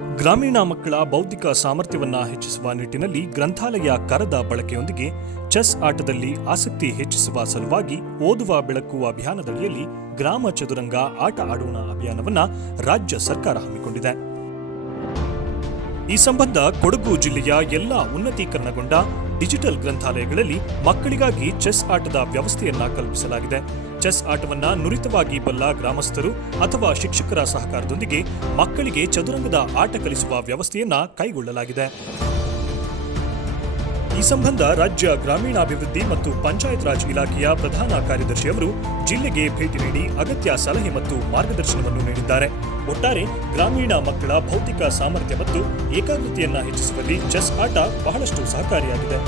ಗ್ರಾಮೀಣ ಮಕ್ಕಳ ಬೌದ್ಧಿಕ ಸಾಮರ್ಥ್ಯವನ್ನು ಹೆಚ್ಚಿಸುವ ನಿಟ್ಟಿನಲ್ಲಿ ಗ್ರಂಥಾಲಯ ಕರದ ಬಳಕೆಯೊಂದಿಗೆ ಚೆಸ್ ಆಟದಲ್ಲಿ ಆಸಕ್ತಿ ಹೆಚ್ಚಿಸುವ ಸಲುವಾಗಿ ಓದುವ ಬೆಳಕು ಅಭಿಯಾನದಡಿಯಲ್ಲಿ ಗ್ರಾಮ ಚದುರಂಗ ಆಟ ಆಡೋಣ ಅಭಿಯಾನವನ್ನ ರಾಜ್ಯ ಸರ್ಕಾರ ಹಮ್ಮಿಕೊಂಡಿದೆ. ಈ ಸಂಬಂಧ ಕೊಡಗು ಜಿಲ್ಲೆಯ ಎಲ್ಲ ಉನ್ನತೀಕರಣಗೊಂಡ ಡಿಜಿಟಲ್ ಗ್ರಂಥಾಲಯಗಳಲ್ಲಿ ಮಕ್ಕಳಿಗಾಗಿ ಚೆಸ್ ಆಟದ ವ್ಯವಸ್ಥೆಯನ್ನ ಕಲ್ಪಿಸಲಾಗಿದೆ. ಚೆಸ್ ಆಟವನ್ನ ನುರಿತವಾಗಿ ಬಲ್ಲ ಗ್ರಾಮಸ್ಥರು ಅಥವಾ ಶಿಕ್ಷಕರ ಸಹಕಾರದೊಂದಿಗೆ ಮಕ್ಕಳಿಗೆ ಚದುರಂಗದ ಆಟ ಕಲಿಸುವ ವ್ಯವಸ್ಥೆಯನ್ನ ಕೈಗೊಳ್ಳಲಾಗಿದೆ. ಈ ಸಂಬಂಧ ರಾಜ್ಯ ಗ್ರಾಮೀಣಾಭಿವೃದ್ಧಿ ಮತ್ತು ಪಂಚಾಯತ್ ರಾಜ್ ಇಲಾಖೆಯ ಪ್ರಧಾನ ಕಾರ್ಯದರ್ಶಿಯವರು ಜಿಲ್ಲೆಗೆ ಭೇಟಿ ನೀಡಿ ಅಗತ್ಯ ಸಲಹೆ ಮತ್ತು ಮಾರ್ಗದರ್ಶನವನ್ನು ನೀಡಿದ್ದಾರೆ. ಒಟ್ಟಾರೆ ಗ್ರಾಮೀಣ ಮಕ್ಕಳ ಭೌತಿಕ ಸಾಮರ್ಥ್ಯ ಮತ್ತು ಏಕಾಗ್ರತೆಯನ್ನು ಹೆಚ್ಚಿಸುವಲ್ಲಿ ಚೆಸ್ ಆಟ ಬಹಳಷ್ಟು ಸಹಕಾರಿಯಾಗಿದೆ.